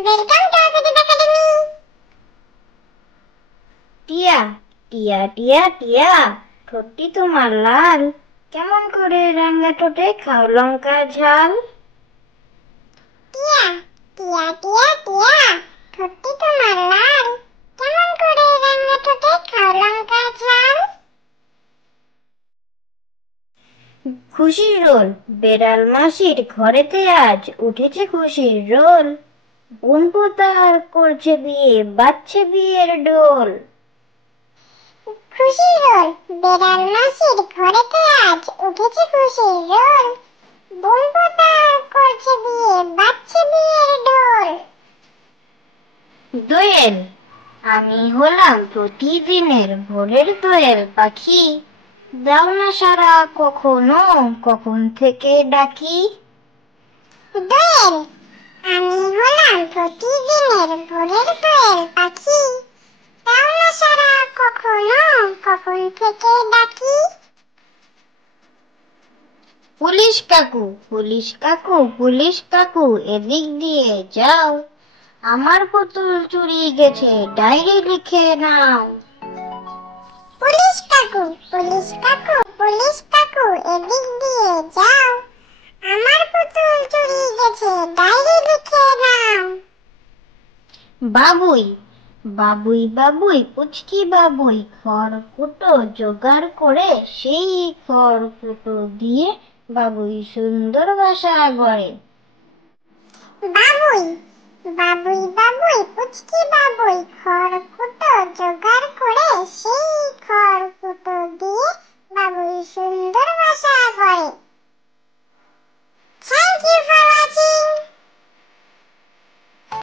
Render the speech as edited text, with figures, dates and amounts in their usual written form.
Welcome to Abhijit Academy. টিয়া টিয়া টিয়া টিয়া, ঠোঁটটি তোমার লাল, কেমন করে রাঙা ঠোঁটে খাও লঙ্কা ঝাল? টিয়া টিয়া টিয়া টিয়া, ঠোঁটটি তোমার লাল, কেমন করে রাঙা ঠোঁটে খাও লঙ্কা ঝাল? খুশির রোল, বেড়াল মাসির ঘরেতে আজ উঠেছে খুশির রোল। বোনপো তার করছে বিয়ে, বাজছে বিয়ের ডোল। খুশির রোল, বেড়াল মাসির ঘরেতে আজ উঠেছে খুশির রোল। বোনপো তার করছে বিয়ে, বাজছে বিয়ের ডোল। দোয়েল, আমি হলাম প্রতিদিনের ভোরের দোয়েল পাখি, দাও না সারা কখনো, কখন থেকে ডাকি। দোয়েল, আমি হলাম প্রতিদিনের ভোরের দোয়েল পাখি, দাও না সাড়া কখনো, কখন থেকে ডাকি। পুলিশ কাকু, পুলিশ কাকু, পুলিশ কাকু, এদিক দিয়ে যাও, আমার পুতুল চুরি গেছে, ডায়েরি লিখে নাও। পুলিশ কাকু, পুলিশ কাকু, পুলিশ কাকু, এদিক দিয়ে যাও, আমার পুতুল চুরি গেছে, ডায়েরি লিখে নাও। বাবুই, বাবুই বাবুই, পুচকি বাবুই, খড়কুটো জোগাড় করে সেই খড়কুটো দিয়ে বাবুই সুন্দর বাসা গড়ে। বাবুই, বাবুই বাবুই, পুচকি বাবুই,